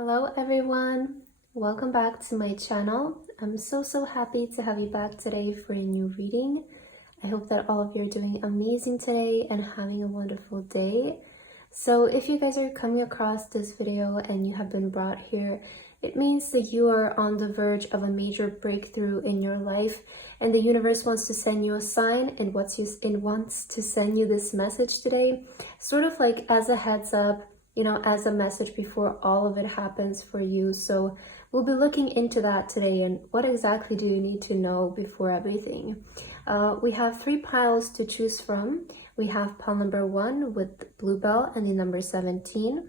Hello everyone, welcome back to my channel. I'm so happy to have you back today for a new reading. I hope that all of you are doing amazing today and having a wonderful day. So if you guys are coming across this video and you have been brought here, it means that you are on the verge of a major breakthrough in your life, and the universe wants to send you a sign and it wants to send you this message today, sort of like as a heads up, as a message before all of it happens for you. So we'll be looking into that today, and what exactly do you need to know before everything. We have 3 piles to choose from. We have pile number 1 with bluebell and the number 17,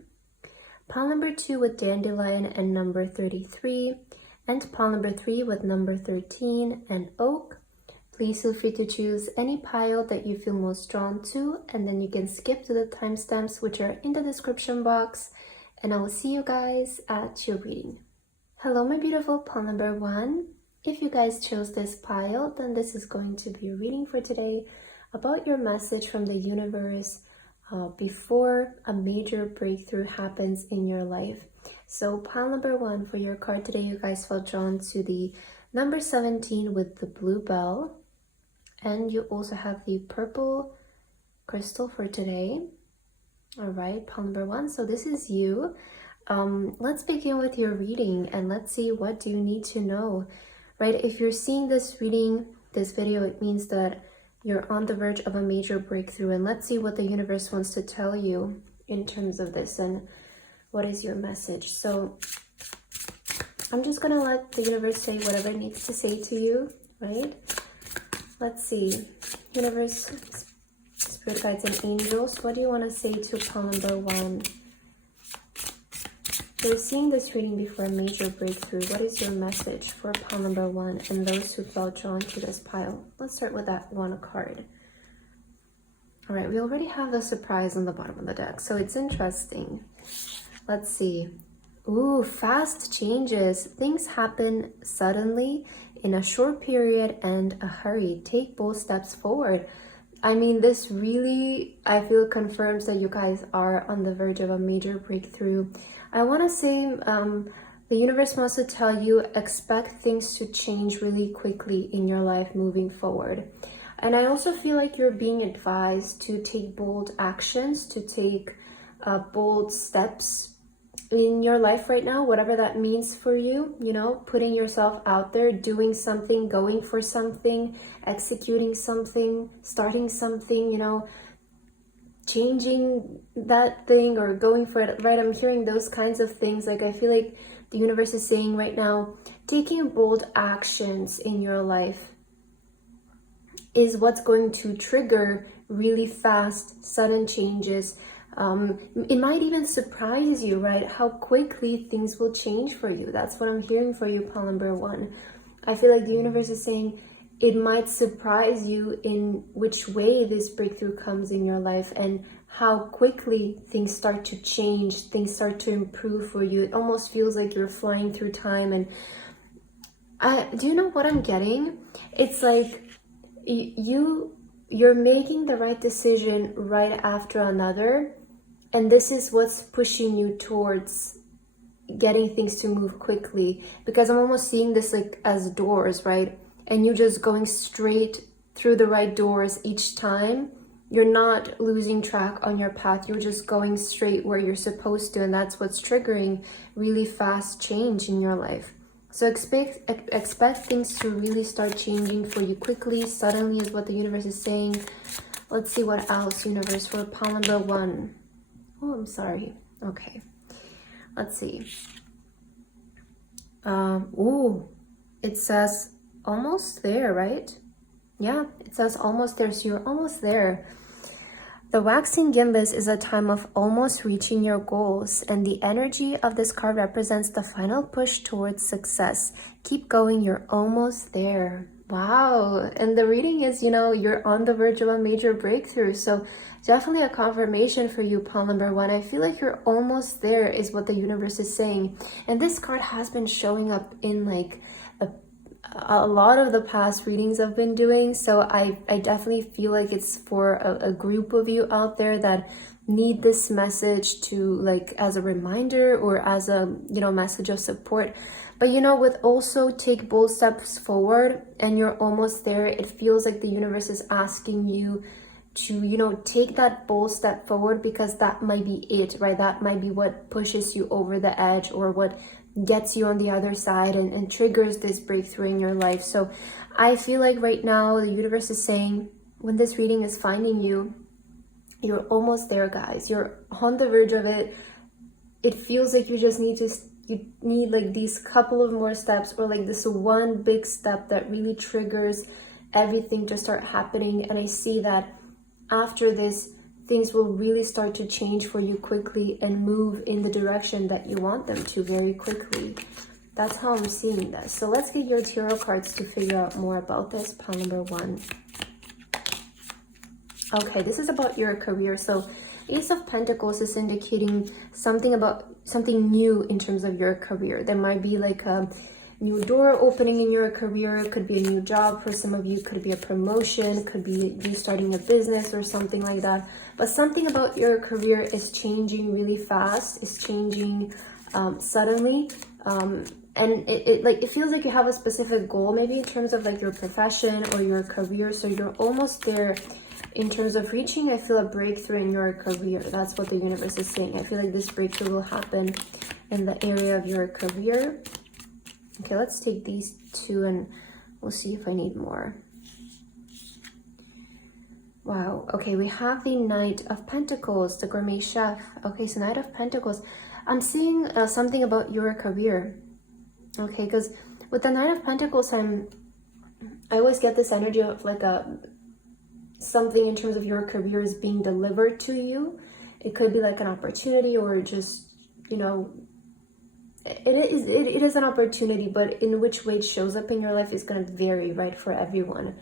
pile number 2 with dandelion and number 33, and pile number 3 with number 13 and oak. Please feel free to choose any pile that you feel most drawn to, and then you can skip to the timestamps which are in the description box, and I will see you guys at your reading. Hello my beautiful pile number 1. If you guys chose this pile, then this is going to be a reading for today about your message from the universe before a major breakthrough happens in your life. So pile number 1 for your card today, you guys felt drawn to the number 17 with the blue bell. And you also have the purple crystal for today. All right, pile number 1. So this is you. Let's begin with your reading and let's see, what do you need to know, right? If you're seeing this reading, this video, it means that you're on the verge of a major breakthrough, and let's see what the universe wants to tell you in terms of this and what is your message. So I'm just gonna let the universe say whatever it needs to say to you, right? Let's see, universe, spirit guides and angels, what do you want to say to pile number 1? You're seeing this reading before a major breakthrough. What is your message for pile number 1 and those who felt drawn to this pile? Let's start with that 1 card. All right, we already have the surprise on the bottom of the deck, so it's interesting. Let's see. Ooh, fast changes. Things happen suddenly in a short period and a hurry. Take bold steps forward. I mean, this really, I feel, confirms that you guys are on the verge of a major breakthrough. I want to say the universe wants to tell you, expect things to change really quickly in your life moving forward. And I also feel like you're being advised to take bold actions, to take bold steps in your life right now, whatever that means for you, putting yourself out there, doing something, going for something, executing something, starting something, changing that thing or going for it, right? I'm hearing those kinds of things. Like, I feel like the universe is saying right now, taking bold actions in your life is what's going to trigger really fast, sudden changes. It might even surprise you, right? How quickly things will change for you. That's what I'm hearing for you, pile number 1. I feel like the universe is saying it might surprise you in which way this breakthrough comes in your life and how quickly things start to change, things start to improve for you. It almost feels like you're flying through time. And do you know what I'm getting? It's like you're making the right decision right after another. And this is what's pushing you towards getting things to move quickly, because I'm almost seeing this like as doors, right? And you just going straight through the right doors each time. You're not losing track on your path. You're just going straight where you're supposed to. And that's what's triggering really fast change in your life. So expect things to really start changing for you quickly. Suddenly is what the universe is saying. Let's see what else, universe, for pile number 1. Oh, I'm sorry. Okay. Let's see. Ooh, it says almost there, right? Yeah, it says almost there. So you're almost there. The waxing gimbus is a time of almost reaching your goals, and the energy of this card represents the final push towards success. Keep going. You're almost there. Wow. And the reading is, you're on the verge of a major breakthrough. So definitely a confirmation for you, pile number 1. I feel like you're almost there is what the universe is saying. And this card has been showing up in like a lot of the past readings I've been doing. So I definitely feel like it's for a group of you out there that need this message to, like, as a reminder or as a, you know, message of support. But you know, with also take bold steps forward and you're almost there, it feels like the universe is asking you to, you know, take that bold step forward, because that might be it, right? That might be what pushes you over the edge, or what gets you on the other side and triggers this breakthrough in your life. So I feel like right now the universe is saying, when this reading is finding you, you're almost there, guys. You're on the verge of it. It feels like you just need to, you need like these couple of more steps, or like this one big step that really triggers everything to start happening. And I see that after this, things will really start to change for you quickly and move in the direction that you want them to very quickly. That's how I'm seeing this. So let's get your tarot cards to figure out more about this. Pile number 1. Okay, this is about your career. So Ace of Pentacles is indicating something about something new in terms of your career. There might be like a new door opening in your career. It could be a new job for some of you, could be a promotion, could be you starting a business or something like that. But something about your career is changing really fast, is changing suddenly. And it feels like you have a specific goal, maybe in terms of like your profession or your career. So you're almost there in terms of reaching, I feel, a breakthrough in your career. That's what the universe is saying. I feel like this breakthrough will happen in the area of your career. Okay, let's take these 2 and we'll see if I need more. Wow. Okay, we have the Knight of Pentacles, the gourmet chef. Okay, so Knight of Pentacles. I'm seeing something about your career. Okay, because with the Knight of Pentacles, I always get this energy of like something in terms of your career is being delivered to you. It could be like an opportunity, or just, you know, it is an opportunity, but in which way it shows up in your life is going to vary, right, for everyone.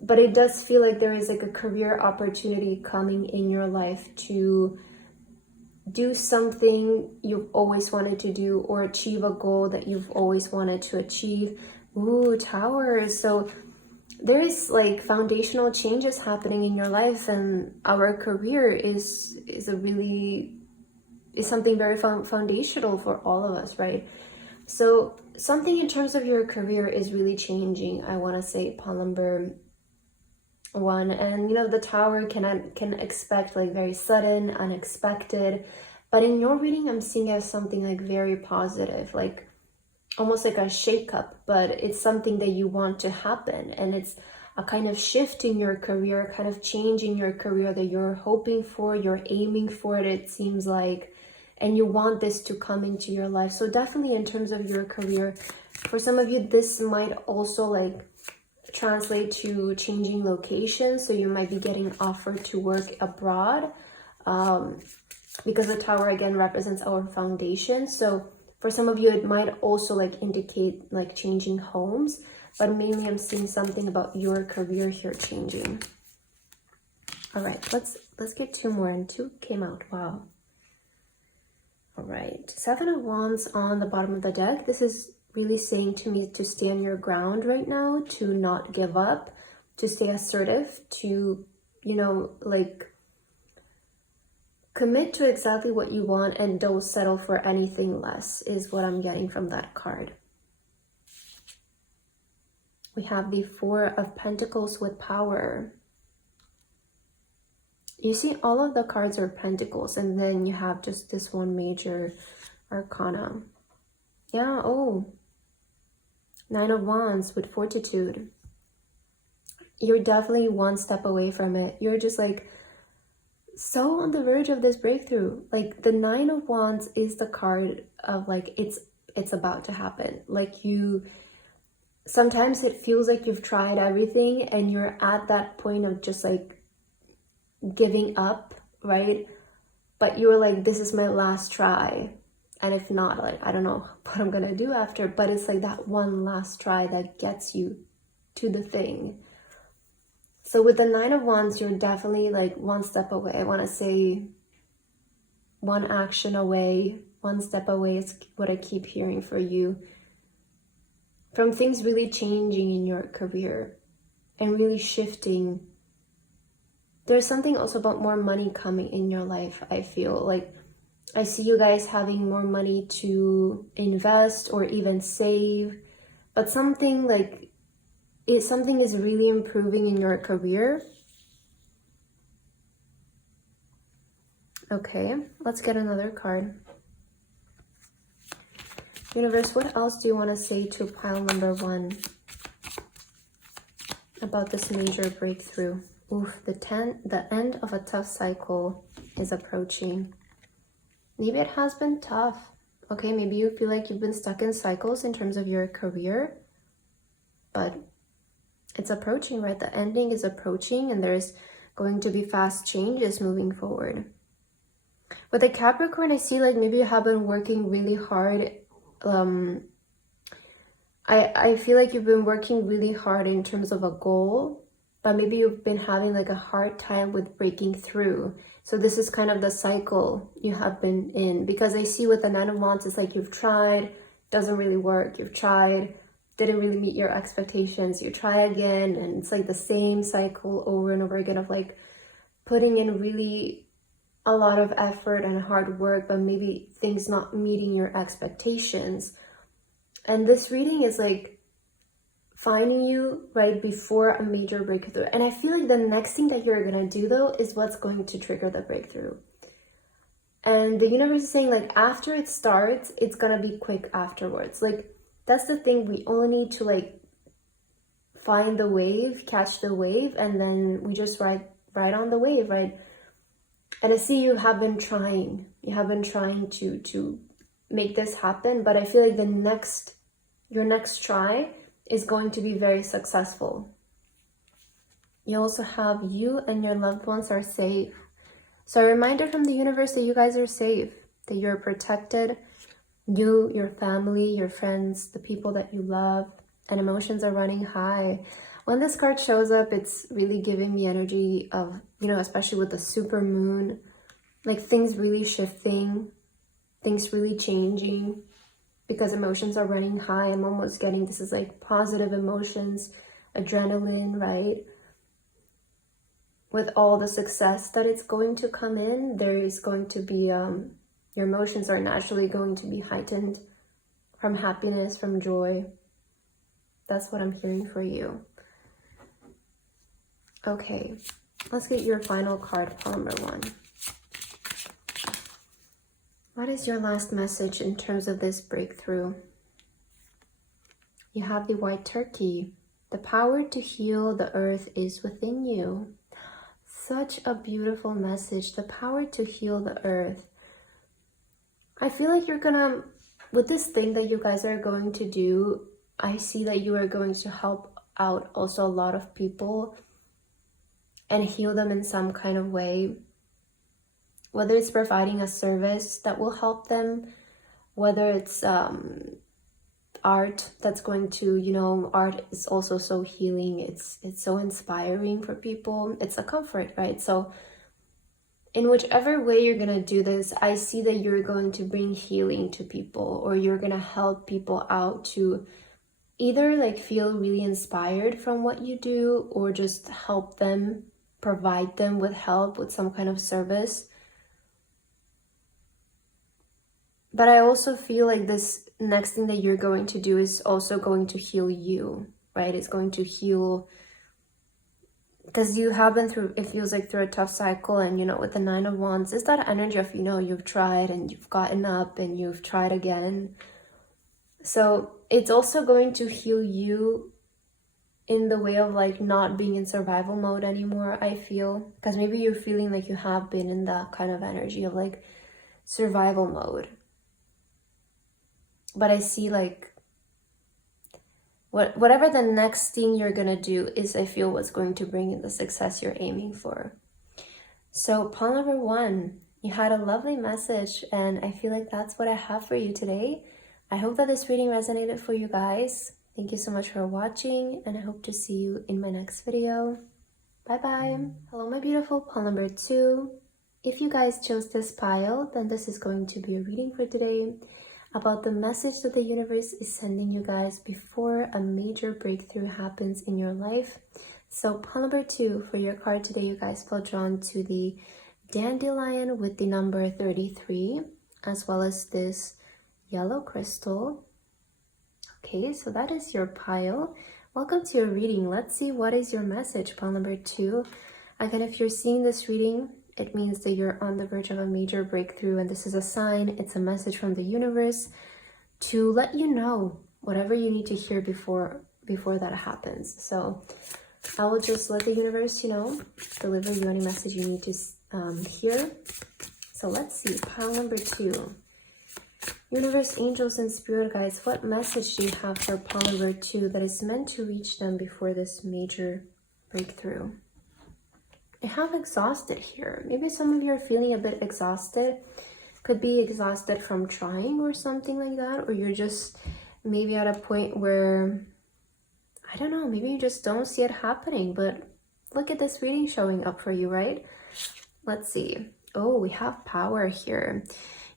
But it does feel like there is like a career opportunity coming in your life to do something you've always wanted to do, or achieve a goal that you've always wanted to achieve. Ooh, Towers. So there is like foundational changes happening in your life, and our career is something very foundational for all of us, right? So something in terms of your career is really changing, I want to say, pile number 1. And you know, the Tower can expect like very sudden, unexpected, but in your reading I'm seeing as something like very positive, like almost like a shakeup, but it's something that you want to happen, and it's a kind of shift in your career, kind of change in your career that you're hoping for, you're aiming for it seems like, and you want this to come into your life. So definitely in terms of your career, for some of you, this might also like translate to changing locations. So you might be getting offered to work abroad, because the Tower again represents our foundation. So for some of you, it might also like indicate like changing homes, but mainly I'm seeing something about your career here changing. All right, let's get 2 more, and 2 came out. Wow. All right, 7 of Wands on the bottom of the deck. This is really saying to me to stand your ground right now, to not give up, to stay assertive, to, you know, like commit to exactly what you want and don't settle for anything less, is what I'm getting from that card. We have the 4 of Pentacles with power. You see, all of the cards are Pentacles, and then you have just this one major arcana. Yeah, oh. 9 of Wands with fortitude. You're definitely one step away from it. You're just like so on the verge of this breakthrough. Like the 9 of Wands is the card of like it's about to happen. Like you, sometimes it feels like you've tried everything and you're at that point of just like giving up, right? But you're like, this is my last try, and if not, like, I don't know what I'm gonna do after. But it's like that one last try that gets you to the thing. So with the 9 of Wands, you're definitely like one step away. I want to say one action away, one step away is what I keep hearing for you from things really changing in your career and really shifting. There's something also about more money coming in your life. I feel like I see you guys having more money to invest or even save, but something like something is really improving in your career. Okay, let's get another card. Universe, what else do you want to say to pile number 1 about this major breakthrough? Oof, the end of a tough cycle is approaching. Maybe it has been tough. Okay, maybe you feel like you've been stuck in cycles in terms of your career, but it's approaching, right? The ending is approaching and there's going to be fast changes moving forward. With the Capricorn, I see like maybe you have been working really hard. I feel like you've been working really hard in terms of a goal, but maybe you've been having like a hard time with breaking through. So this is kind of the cycle you have been in, because I see with the Nine of Wands, it's like you've tried, doesn't really work. You've tried, didn't really meet your expectations. You try again, and it's like the same cycle over and over again of like putting in really a lot of effort and hard work, but maybe things not meeting your expectations. And this reading is like finding you right before a major breakthrough. And I feel like the next thing that you're gonna do though is what's going to trigger the breakthrough. And the universe is saying like after it starts, it's gonna be quick afterwards. Like that's the thing, we only need to like find the wave, catch the wave, and then we just ride on the wave, right? And I see you have been trying to make this happen, but I feel like your next try is going to be very successful. You also have you and your loved ones are safe. So a reminder from the universe that you guys are safe, that you're protected, you, your family, your friends, the people that you love, and emotions are running high. When this card shows up, it's really giving me energy of, you know, especially with the super moon, like things really shifting, things really changing, because emotions are running high. I'm almost getting, this is like positive emotions, adrenaline, right? With all the success that it's going to come in, there is going to be, your emotions are naturally going to be heightened from happiness, from joy. That's what I'm hearing for you. Okay, let's get your final card, pile number 1. What is your last message in terms of this breakthrough? You have the white turkey. The power to heal the earth is within you. Such a beautiful message. The power to heal the earth. I feel like you're gonna, with this thing that you guys are going to do, I see that you are going to help out also a lot of people and heal them in some kind of way. Whether it's providing a service that will help them, whether it's art that's going to, you know, art is also so healing. It's so inspiring for people. It's a comfort, right? So in whichever way you're going to do this, I see that you're going to bring healing to people, or you're going to help people out to either like feel really inspired from what you do, or just help them, provide them with help with some kind of service. But I also feel like this next thing that you're going to do is also going to heal you, right? It's going to heal, because you have been through, it feels like through a tough cycle. And, you know, with the Nine of Wands, it's that energy of, you know, you've tried and you've gotten up and you've tried again. So it's also going to heal you in the way of like not being in survival mode anymore, I feel. Because maybe you're feeling like you have been in that kind of energy of like survival mode. But I see like whatever the next thing you're gonna do is, I feel, what's going to bring in the success you're aiming for. So pile number 1, you had a lovely message, and I feel like that's what I have for you today. I hope that this reading resonated for you guys. Thank you so much for watching, and I hope to see you in my next video. Bye bye. Hello my beautiful pile number 2. If you guys chose this pile, then this is going to be a reading for today. about the message that the universe is sending you guys before a major breakthrough happens in your life. So pile number 2 for your card today, you guys feel drawn to the dandelion with the number 33, as well as this yellow crystal. Okay, so that is your pile. Welcome to your reading. Let's see what is your message, pile number 2. Again, if you're seeing this reading, it means that you're on the verge of a major breakthrough, and this is a sign, it's a message from the universe to let you know whatever you need to hear before that happens. So I will just let the universe, deliver you any message you need to hear. So let's see, pile number 2. Universe, angels, and spirit guides, what message do you have for pile number 2 that is meant to reach them before this major breakthrough? I have exhausted here. Maybe some of you are feeling a bit exhausted. Could be exhausted from trying or something like that. Or you're just maybe at a point where, I don't know, maybe you just don't see it happening. But look at this reading showing up for you, right? Let's see. Oh, we have power here.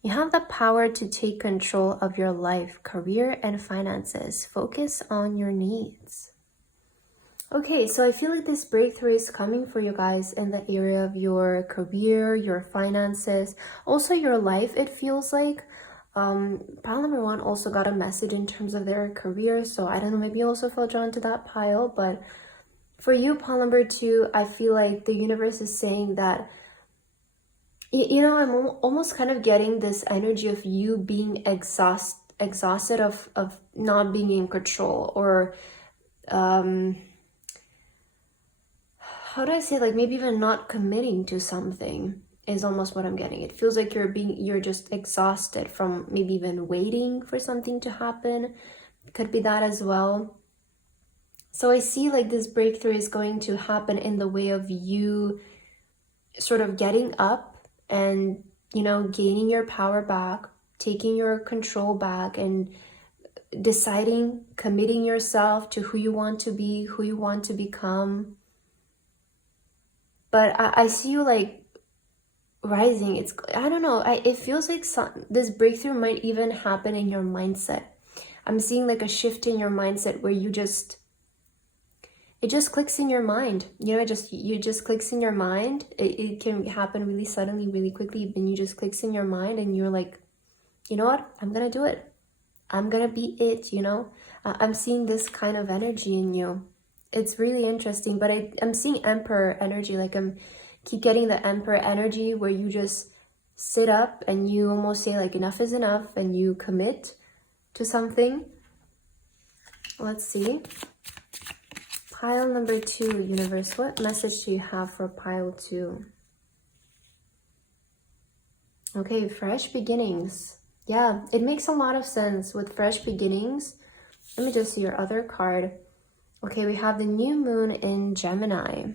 You have the power to take control of your life, career, and finances. Focus on your needs. Okay, so I feel like this breakthrough is coming for you guys in the area of your career, your finances, also your life, it feels like. Pile number 1 also got a message in terms of their career, so I don't know, maybe you also feel drawn to that pile. But for you, pile number 2, I feel like the universe is saying that, I'm almost kind of getting this energy of you being exhausted of not being in control, or how do I say, like maybe even not committing to something is almost what I'm getting. It feels like you're just exhausted from maybe even waiting for something to happen. Could be that as well. So I see like this breakthrough is going to happen in the way of you sort of getting up and, gaining your power back, taking your control back, and deciding, committing yourself to who you want to be, who you want to become. But I see you like rising. I don't know. It feels like this breakthrough might even happen in your mindset. I'm seeing like a shift in your mindset where it just clicks in your mind. It just clicks in your mind. It can happen really suddenly, really quickly. And you just clicks in your mind and you're like, you know what? I'm going to do it. I'm going to be it, I'm seeing this kind of energy in you. It's really interesting, but I'm seeing Emperor energy. Like keep getting the Emperor energy where you just sit up and you almost say like enough is enough and you commit to something. Let's see. Pile number 2, universe, what message do you have for pile 2? Okay, fresh beginnings. Yeah, it makes a lot of sense with fresh beginnings. Let me just see your other card. Okay, we have the new moon in Gemini.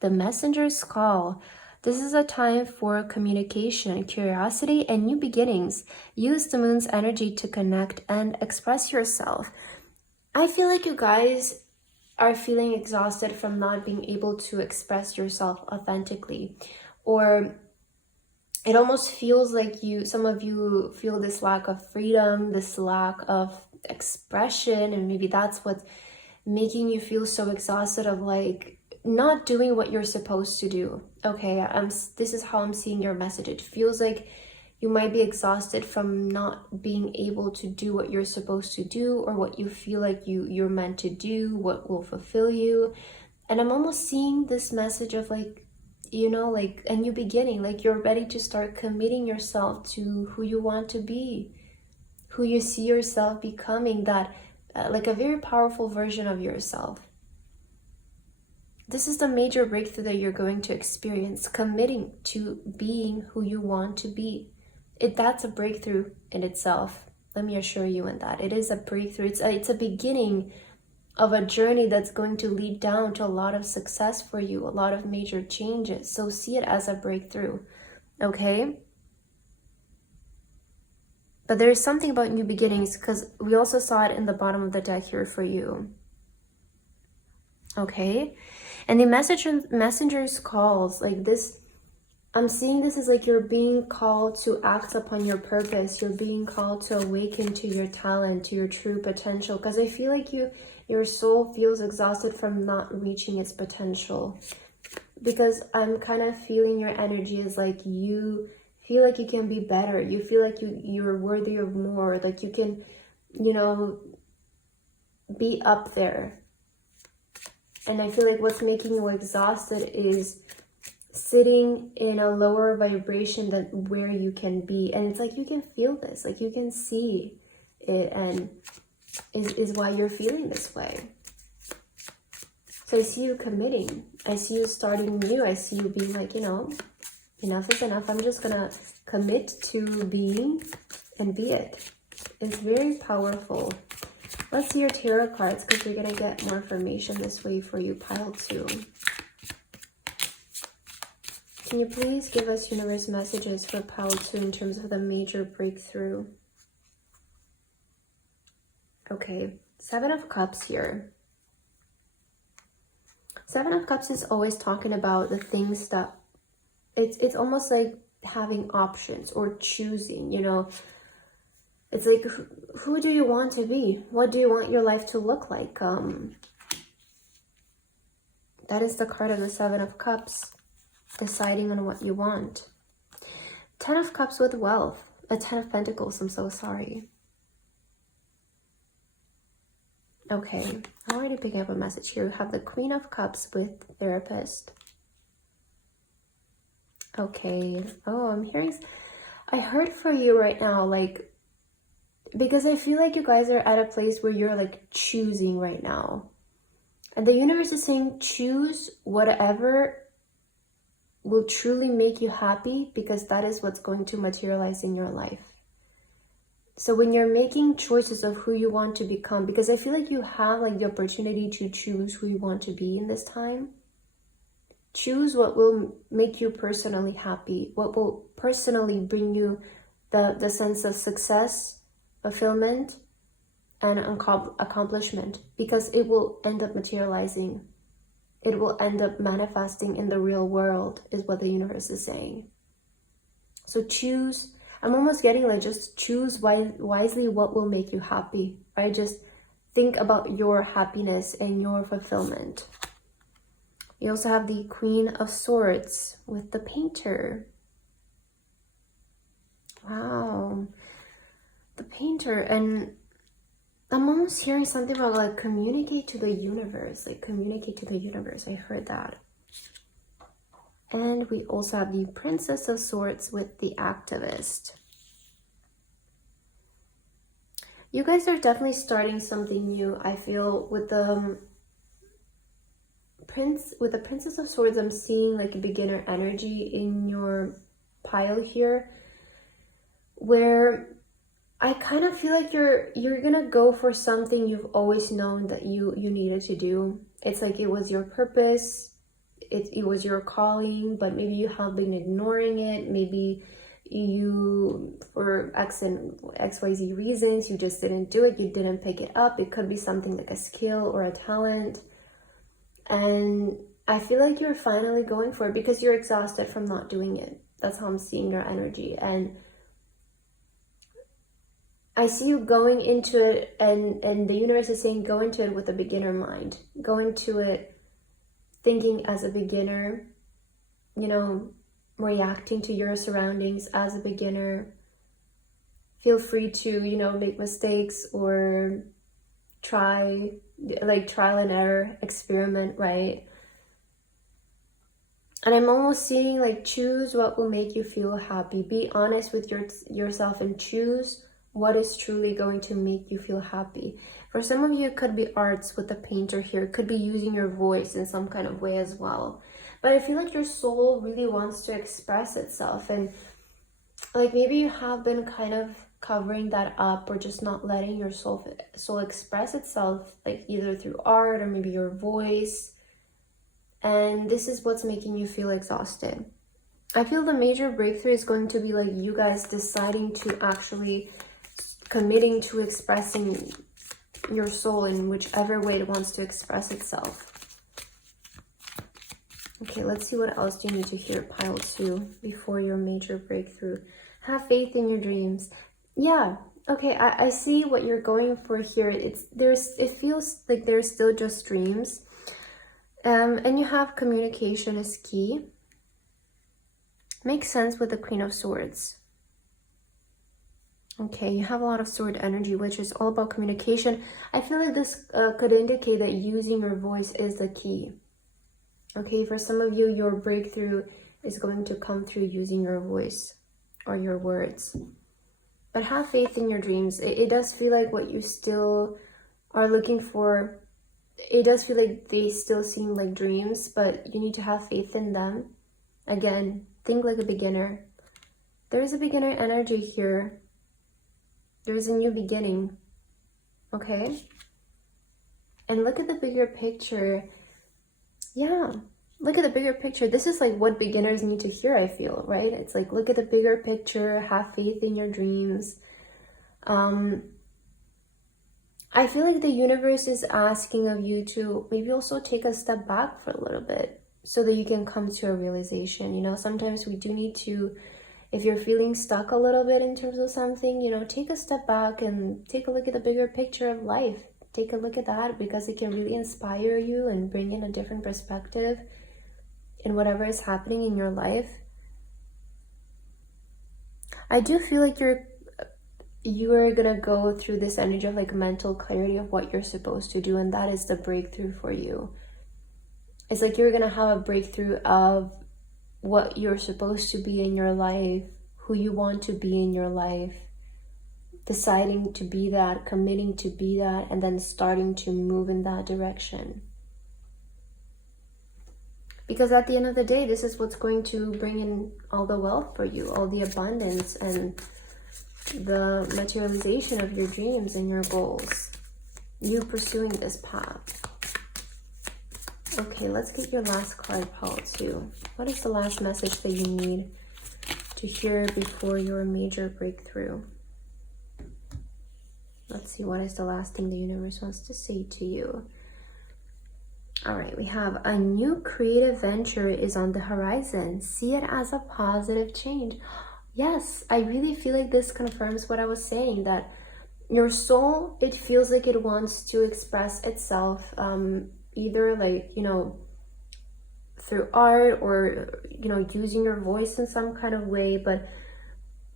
The messenger's call. This is a time for communication, curiosity, and new beginnings. Use the moon's energy to connect and express yourself. I feel like you guys are feeling exhausted from not being able to express yourself authentically. Or it almost feels like some of you feel this lack of freedom, this lack of expression, and maybe that's what's making you feel so exhausted of like not doing what you're supposed to do. Okay, this is how I'm seeing your message. It feels like you might be exhausted from not being able to do what you're supposed to do, or what you feel like you're meant to do, what will fulfill you. And I'm almost seeing this message of like, like a new beginning, like you're ready to start committing yourself to who you want to be, who you see yourself becoming, that like a very powerful version of yourself. This is the major breakthrough that you're going to experience, committing to being who you want to be. That's a breakthrough in itself. Let me assure you in that. It is a breakthrough. It's a beginning of a journey that's going to lead down to a lot of success for you, a lot of major changes. So see it as a breakthrough, okay? But there is something about new beginnings, because we also saw it in the bottom of the deck here for you. Okay? And the messenger's calls, like this, I'm seeing this as like you're being called to act upon your purpose. You're being called to awaken to your talent, to your true potential. Because I feel like your soul feels exhausted from not reaching its potential. Because I'm kind of feeling your energy is like you feel like you can be better. You feel like you're worthy of more. Like you can, you know, be up there. And I feel like what's making you exhausted is sitting in a lower vibration than where you can be. And it's like you can feel this, like you can see it, and is why you're feeling this way. So I see you committing. I see you starting new. I see you being like, you know, enough is enough. I'm just gonna commit to being and be it. It's very powerful. Let's see your tarot cards, because you're gonna get more information this way for you, pile 2. Can you please give us universe messages for pile 2 in terms of the major breakthrough? Okay, 7 of Cups here. 7 of Cups is always talking about the things that it's almost like having options or choosing, you know. It's like, who do you want to be? What do you want your life to look like? That is the card of the 7 of Cups, deciding on what you want. 10 of Cups with wealth. A 10 of Pentacles, I'm so sorry. Okay, I'm already picking up a message here. We have the Queen of Cups with Therapist. Okay, oh, I'm hearing, I heard for you right now, like, because I feel like you guys are at a place where you're like choosing right now. And the universe is saying choose whatever will truly make you happy, because that is what's going to materialize in your life. So when you're making choices of who you want to become, because I feel like you have like the opportunity to choose who you want to be in this time. Choose what will make you personally happy, what will personally bring you the sense of success, fulfillment, and accomplishment, because it will end up materializing. It will end up manifesting in the real world, is what the universe is saying. So choose. I'm almost getting like, just choose wisely what will make you happy, right? Just think about your happiness and your fulfillment. You also have the Queen of Swords with the Painter. Wow. The Painter. And I'm almost hearing something about like communicate to the universe. Like communicate to the universe. I heard that. And we also have the Princess of Swords with the Activist. You guys are definitely starting something new, I feel, with the Princess of Swords. I'm seeing like a beginner energy in your pile here, where I kind of feel like you're gonna go for something you've always known that you needed to do. It's like it was your purpose. It was your calling, but maybe you have been ignoring it. Maybe you, for XYZ reasons, you just didn't do it. You didn't pick it up. It could be something like a skill or a talent. And I feel like you're finally going for it because you're exhausted from not doing it. That's how I'm seeing your energy. And I see you going into it, and the universe is saying go into it with a beginner mind. Go into it thinking as a beginner, you know, reacting to your surroundings as a beginner. Feel free to, you know, make mistakes or try, like trial and error, experiment, right? And I'm almost seeing like choose what will make you feel happy. Be honest with yourself and choose what is truly going to make you feel happy. For some of you, it could be arts with the Painter here. It could be using your voice in some kind of way as well. But I feel like your soul really wants to express itself. And like maybe you have been kind of covering that up or just not letting your soul express itself, like either through art or maybe your voice. And this is what's making you feel exhausted. I feel the major breakthrough is going to be like you guys deciding to actually committing to expressing your soul in whichever way it wants to express itself. Okay, let's see what else do you need to hear, pile 2, before your major breakthrough. Have faith in your dreams. Yeah, okay, I see what you're going for here. It feels like there's still just dreams. And you have communication is key. Makes sense with the Queen of Swords. Okay, you have a lot of sword energy, which is all about communication. I feel like this could indicate that using your voice is the key. Okay, for some of you, your breakthrough is going to come through using your voice or your words. But have faith in your dreams. It does feel like what you still are looking for, it does feel like they still seem like dreams, but you need to have faith in them. Again, think like a beginner. There is a beginner energy here. There is a new beginning. Okay? And look at the bigger picture. Yeah, look at the bigger picture. This is like what beginners need to hear, I feel, right? It's like, look at the bigger picture, have faith in your dreams. I feel like the universe is asking of you to maybe also take a step back for a little bit so that you can come to a realization. You know, sometimes we do need to, if you're feeling stuck a little bit in terms of something, you know, take a step back and take a look at the bigger picture of life. Take a look at that, because it can really inspire you and bring in a different perspective in whatever is happening in your life. I do feel like you are gonna go through this energy of like mental clarity of what you're supposed to do, and that is the breakthrough for you. It's like you're gonna have a breakthrough of what you're supposed to be in your life, who you want to be in your life, deciding to be that, committing to be that, and then starting to move in that direction. Because at the end of the day, this is what's going to bring in all the wealth for you, all the abundance and the materialization of your dreams and your goals. You pursuing this path. Okay, let's get your last card, pile 2. What is the last message that you need to hear before your major breakthrough? Let's see, what is the last thing the universe wants to say to you? All right, we have a new creative venture is on the horizon. See it as a positive change. Yes, I really feel like this confirms what I was saying, that your soul, it feels like it wants to express itself, either like, you know, through art or, you know, using your voice in some kind of way, but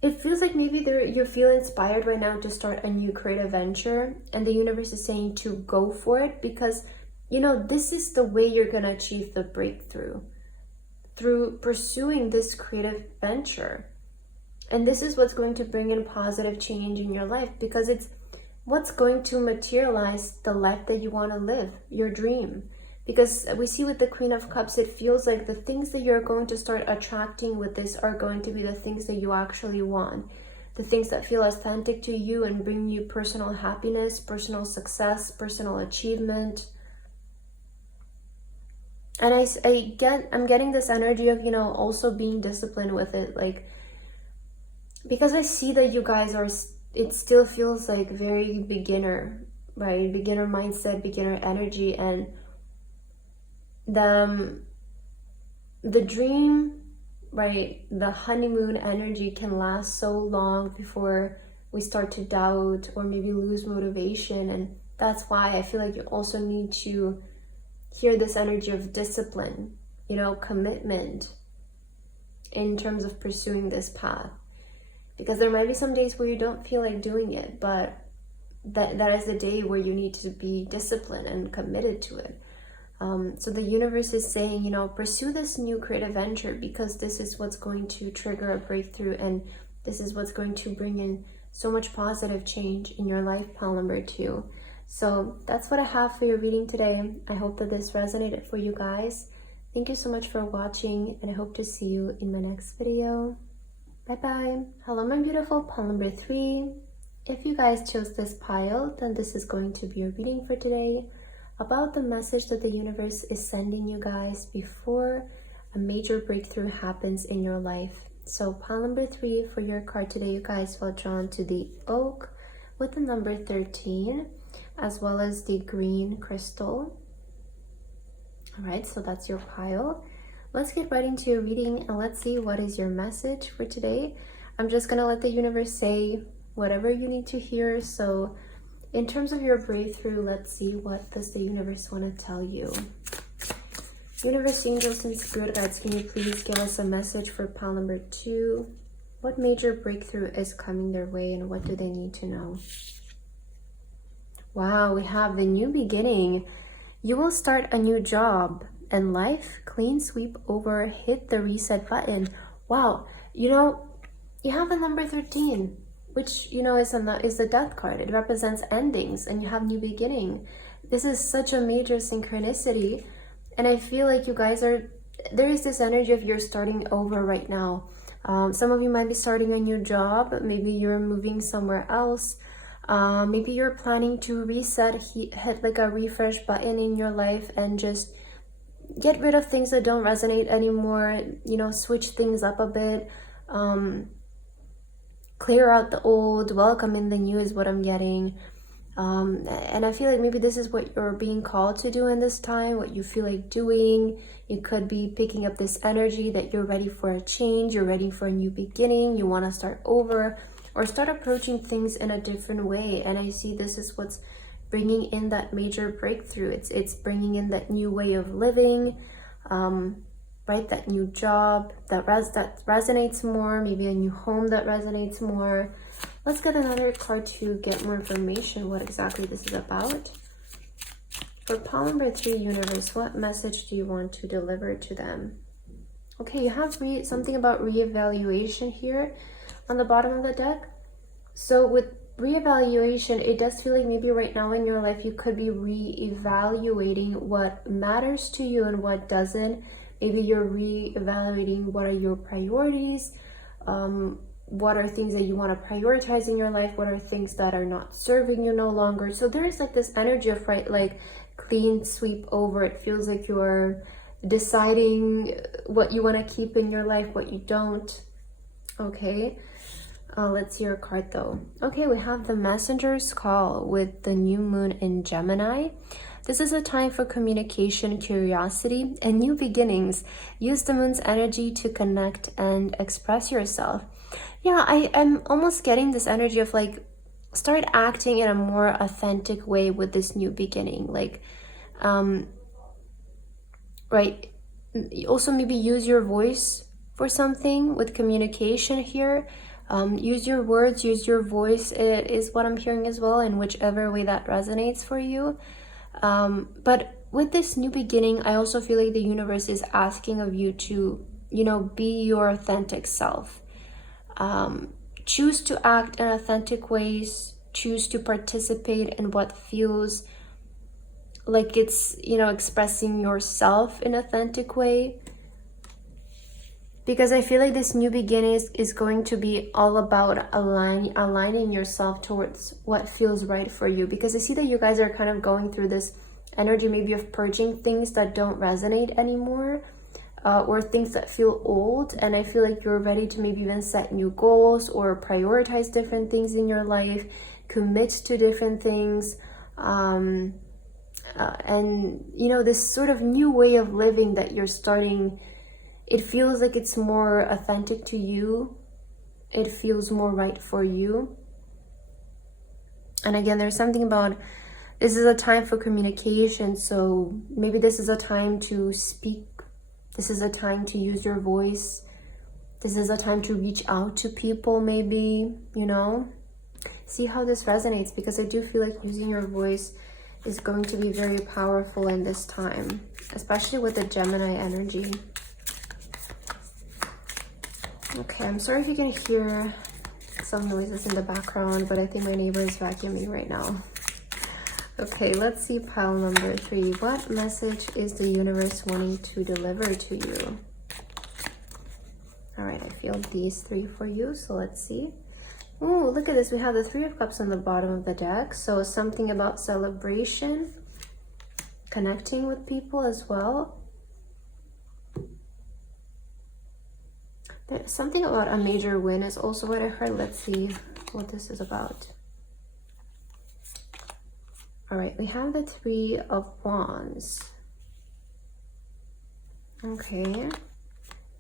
it feels like maybe you feel inspired right now to start a new creative venture, and the universe is saying to go for it, because, you know, this is the way you're going to achieve the breakthrough, through pursuing this creative venture. And this is what's going to bring in positive change in your life, because it's what's going to materialize the life that you want to live, your dream. Because we see with the Queen of Cups, it feels like the things that you're going to start attracting with this are going to be the things that you actually want. The things that feel authentic to you and bring you personal happiness, personal success, personal achievement. And I'm getting this energy of, you know, also being disciplined with it. Like, because I see that you guys are, it still feels like very beginner, right? Beginner mindset, beginner energy, and the dream, right? The honeymoon energy can last so long before we start to doubt or maybe lose motivation. And that's why I feel like you also need to hear this energy of discipline, you know, commitment in terms of pursuing this path. Because there might be some days where you don't feel like doing it, but that is the day where you need to be disciplined and committed to it. So the universe is saying, you know, pursue this new creative venture, because this is what's going to trigger a breakthrough, and this is what's going to bring in so much positive change in your life, pile number 2. So that's what I have for your reading today. I hope that this resonated for you guys. Thank you so much for watching, and I hope to see you in my next video. Bye-bye. Hello, my beautiful pile number 3. If you guys chose this pile, then this is going to be your reading for today, about the message that the universe is sending you guys before a major breakthrough happens in your life. So pile number 3 for your card today, you guys felt drawn to the oak with the number 13, as well as the green crystal. All right, so that's your pile. let's get right into your reading and let's see what is your message for today. I'm just gonna let the universe say whatever you need to hear. So in terms of your breakthrough, let's see, what does the universe want to tell you? Universe, angels, and spirit guides, can you please give us a message for pile number 2? What major breakthrough is coming their way and what do they need to know? Wow, we have the new beginning. You will start a new job and life, clean sweep over, hit the reset button. Wow, you know, you have the number 13, which, you know, is the death card. It represents endings, and you have new beginning. This is such a major synchronicity. And I feel like you guys there is this energy of you're starting over right now. Some of you might be starting a new job. Maybe you're moving somewhere else. Maybe you're planning to reset, hit like a refresh button in your life and just get rid of things that don't resonate anymore. You know, switch things up a bit. Clear out the old, welcome in the new is what I'm getting. And I feel like maybe this is what you're being called to do in this time, what you feel like doing. You could be picking up this energy that you're ready for a change, you're ready for a new beginning, you want to start over or start approaching things in a different way. And I see this is what's bringing in that major breakthrough. It's bringing in that new way of living, right? That new job that resonates more, maybe a new home that resonates more. Let's get another card to get more information what exactly this is about. For pile number 3, universe, what message do you want to deliver to them? Okay, you have something about reevaluation here on the bottom of the deck. So with reevaluation, it does feel like maybe right now in your life you could be reevaluating what matters to you and what doesn't. Maybe you're reevaluating what are your priorities, what are things that you want to prioritize in your life, what are things that are not serving you no longer. So there is like this energy of, right, like clean sweep over. It feels like you're deciding what you want to keep in your life, what you don't. Okay, let's see your card though. Okay, we have the Messenger's Call with the new moon in Gemini. This is a time for communication, curiosity, and new beginnings. Use the moon's energy to connect and express yourself. Yeah, I'm almost getting this energy of like, start acting in a more authentic way with this new beginning. Like, right. Also maybe use your voice for something with communication here. Use your words, use your voice is what I'm hearing as well, in whichever way that resonates for you. But with this new beginning, I also feel like the universe is asking of you to, you know, be your authentic self. Choose to act in authentic ways, choose to participate in what feels like it's, you know, expressing yourself in an authentic way. Because I feel like this new beginning is going to be all about aligning yourself towards what feels right for you. Because I see that you guys are kind of going through this energy maybe of purging things that don't resonate anymore, or things that feel old. And I feel like you're ready to maybe even set new goals or prioritize different things in your life, commit to different things. And, you know, this sort of new way of living that you're starting, it feels like it's more authentic to you. It feels more right for you. And again, there's something about, this is a time for communication. So maybe this is a time to speak. This is a time to use your voice. This is a time to reach out to people maybe, you know. See how this resonates, because I do feel like using your voice is going to be very powerful in this time, especially with the Gemini energy. Okay, I'm sorry if you can hear some noises in the background, but I think my neighbor is vacuuming right now. Okay, let's see pile number 3. What message is the universe wanting to deliver to you? All right, I feel these 3 for you, so let's see. Oh, look at this. We have the 3 of Cups on the bottom of the deck. So something about celebration, connecting with people as well. There's something about a major win is also what I heard. Let's see what this is about. All right, we have the 3 of Wands. Okay,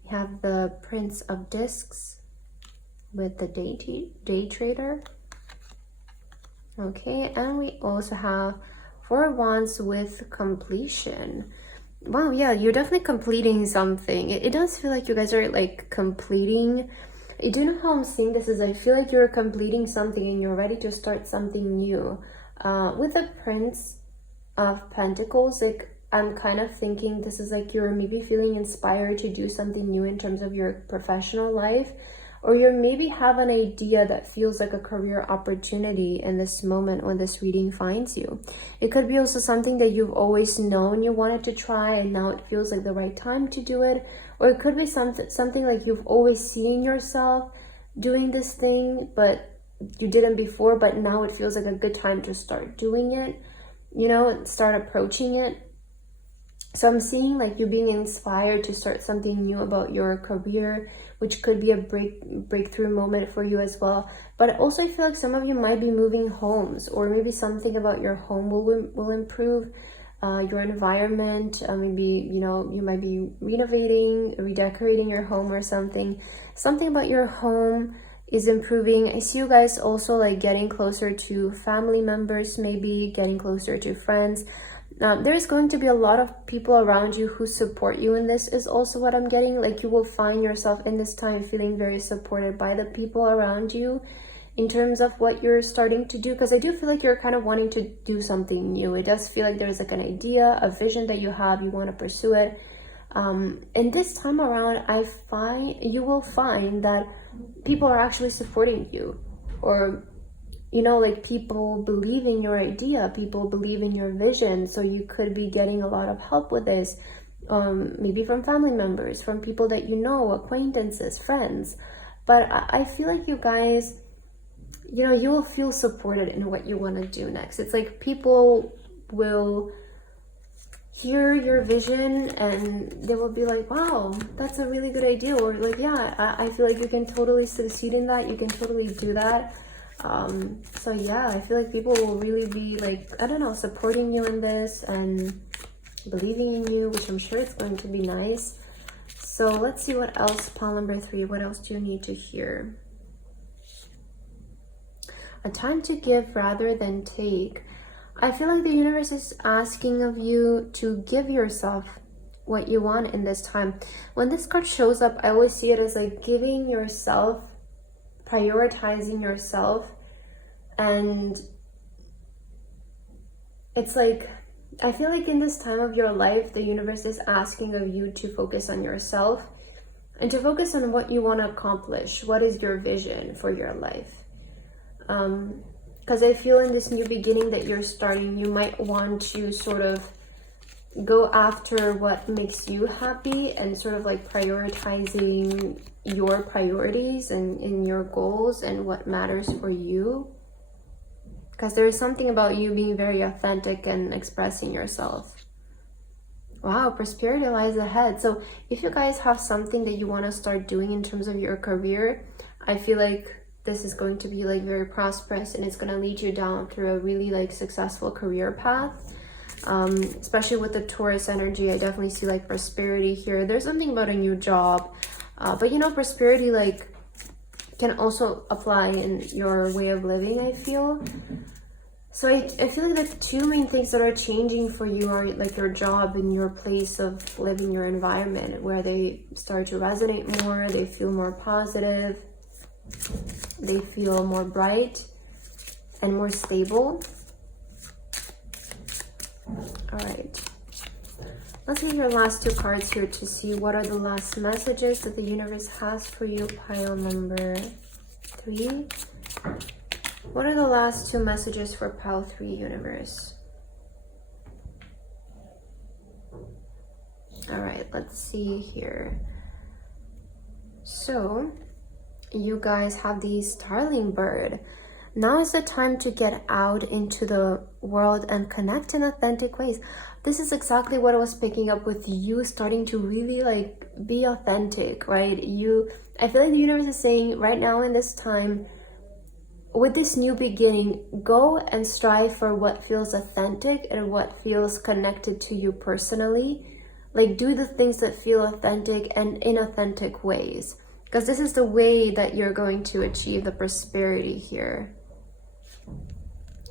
We have the Prince of Discs with the day trader. Okay, and we also have Four of Wands with completion. Wow, yeah, you're definitely completing something. It does feel like you guys are like completing. I do know how I'm seeing this is I feel like you're completing something and you're ready to start something new. With the Prince of Pentacles, like I'm kind of thinking this is like you're maybe feeling inspired to do something new in terms of your professional life, or you maybe have an idea that feels like a career opportunity in this moment when this reading finds you. It could be also something that you've always known you wanted to try and now it feels like the right time to do it. Or it could be something like you've always seen yourself doing this thing, but you didn't before, but now it feels like a good time to start doing it, you know, start approaching it. So I'm seeing like you being inspired to start something new about your career, which could be a breakthrough moment for you as well. But also I feel like some of you might be moving homes, or maybe something about your home will improve, your environment. Maybe, you know, you might be renovating, redecorating your home or something. Something about your home is improving. I see you guys also like getting closer to family members, maybe getting closer to friends. There's going to be a lot of people around you who support you in this is also what I'm getting. Like you will find yourself in this time feeling very supported by the people around you in terms of what you're starting to do, because I do feel like you're kind of wanting to do something new. It does feel like there's like an idea, a vision that you have, you want to pursue it. And this time around, you will find that people are actually supporting you, or you know, like people believe in your idea, people believe in your vision. So you could be getting a lot of help with this, maybe from family members, from people that you know, acquaintances, friends. But I feel like you guys, you know, you will feel supported in what you want to do next. It's like people will hear your vision and they will be like, wow, that's a really good idea. Or like, yeah, I feel like you can totally succeed in that. You can totally do that. So yeah, I feel like people will really be like, I don't know, supporting you in this and believing in you, which I'm sure it's going to be nice. So let's see what else, pile number 3, what else do you need to hear? A time to give rather than take. I feel like the universe is asking of you to give yourself what you want in this time. When this card shows up, I always see it as like giving yourself, prioritizing yourself. And it's like, I feel like in this time of your life, the universe is asking of you to focus on yourself and to focus on what you want to accomplish. What is your vision for your life? Because I feel in this new beginning that you're starting, you might want to sort of go after what makes you happy and sort of like prioritizing your priorities and in your goals and what matters for you. Because there is something about you being very authentic and expressing yourself. Wow, prosperity lies ahead. So if you guys have something that you want to start doing in terms of your career, I feel like this is going to be like very prosperous and it's going to lead you down through a really like successful career path. Especially with the Taurus energy, I definitely see like prosperity here. There's something about a new job, but you know, prosperity like can also apply in your way of living, I feel. So I feel like the two main things that are changing for you are like your job and your place of living, your environment, where they start to resonate more, they feel more positive, they feel more bright and more stable. All right, let's get your last 2 cards here to see what are the last messages that the universe has for you. Pile number 3. What are the last 2 messages for pile 3, universe? All right, let's see here. So you guys have the starling bird. Now is the time to get out into the world and connect in authentic ways. This is exactly what I was picking up with you starting to really like be authentic, right? I feel like the universe is saying right now in this time, with this new beginning, go and strive for what feels authentic and what feels connected to you personally. like do the things that feel authentic and in authentic ways, because this is the way that you're going to achieve the prosperity here.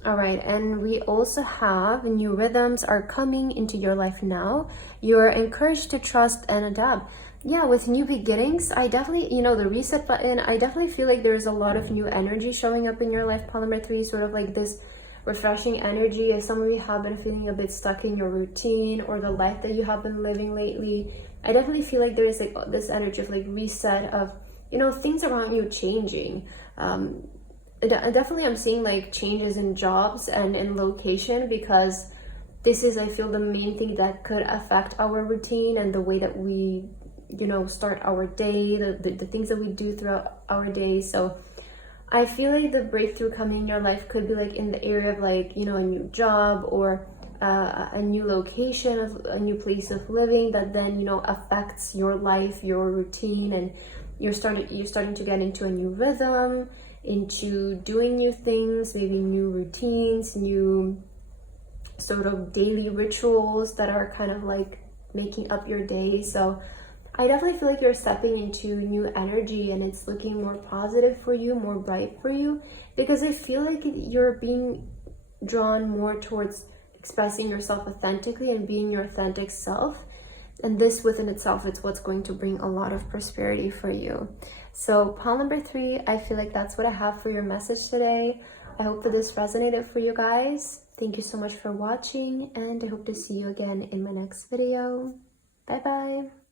All right, and we also have new rhythms are coming into your life now. You're encouraged to trust and adapt. Yeah, with new beginnings, I definitely, you know, the reset button, I definitely feel like there's a lot of new energy showing up in your life, pile number 3, sort of like this refreshing energy. If some of you have been feeling a bit stuck in your routine or the life that you have been living lately, I definitely feel like there is like this energy of like reset of, you know, things around you changing. Definitely I'm seeing like changes in jobs and in location, because this is, I feel, the main thing that could affect our routine and the way that we, you know, start our day, the things that we do throughout our day. So I feel like the breakthrough coming in your life could be like in the area of like, you know, a new job or a new location, of a new place of living that then, you know, affects your life, your routine, and you're starting to get into a new rhythm, into doing new things, maybe new routines, new sort of daily rituals that are kind of like making up your day. So I definitely feel like you're stepping into new energy, and it's looking more positive for you, more bright for you, because I feel like you're being drawn more towards expressing yourself authentically and being your authentic self. And this within itself, it's what's going to bring a lot of prosperity for you. So pile number 3, I feel like that's what I have for your message today. I hope that this resonated for you guys. Thank you so much for watching, and I hope to see you again in my next video. Bye bye.